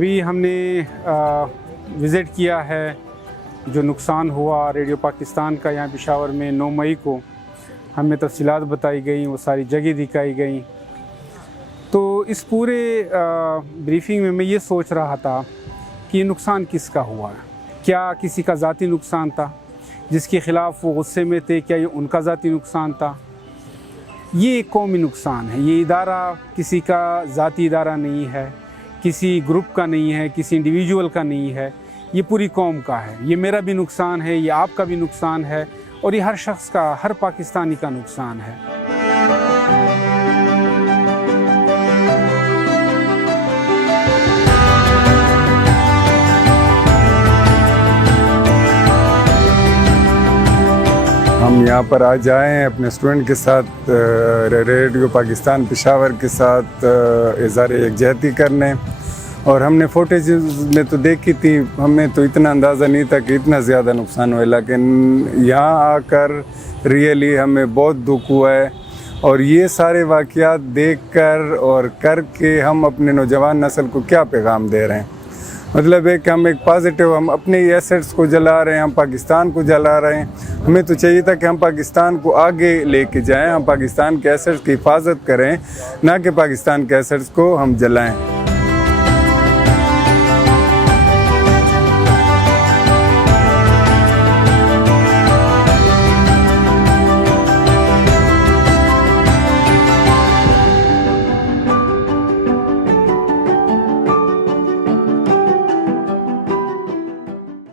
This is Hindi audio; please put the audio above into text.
अभी हमने विज़िट किया है जो नुकसान हुआ रेडियो पाकिस्तान का यहाँ पेशावर में 9 मई को हमें तफसीलात बताई गई, वो सारी जगह दिखाई गई। तो इस पूरे ब्रीफिंग में मैं ये सोच रहा था कि ये नुकसान किसका हुआ है। क्या किसी का ज़ाती नुकसान था जिसके ख़िलाफ़ वो गुस्से में थे? क्या ये उनका ज़ाती नुकसान था? ये एक कौमी नुकसान है। ये इदारा किसी का ज़ाती इदारा नहीं है, किसी ग्रुप का नहीं है, किसी इंडिविजुअल का नहीं है, ये पूरी कौम का है। ये मेरा भी नुकसान है, ये आपका भी नुकसान है और ये हर शख्स का, हर पाकिस्तानी का नुकसान है। हम यहाँ पर आज आए हैं अपने स्टूडेंट के साथ, रेडियो पाकिस्तान पेशावर के साथ इज़हार यकजहती करने। और हमने फुटेज में तो देखी थी, हमें तो इतना अंदाज़ा नहीं था कि इतना ज़्यादा नुकसान हुआ, लेकिन यहाँ आकर रियली हमें बहुत दुख हुआ है। और ये सारे वाक़यात देखकर और करके हम अपने नौजवान नस्ल को क्या पैगाम दे रहे हैं? मतलब है कि हम एक पॉजिटिव, हम अपने एसेट्स को जला रहे हैं, हम पाकिस्तान को जला रहे हैं। हमें तो चाहिए था कि हम पाकिस्तान को आगे लेके जाएं, हम पाकिस्तान के एसेट्स की हिफाजत करें, ना कि पाकिस्तान के एसेट्स को हम जलाएं।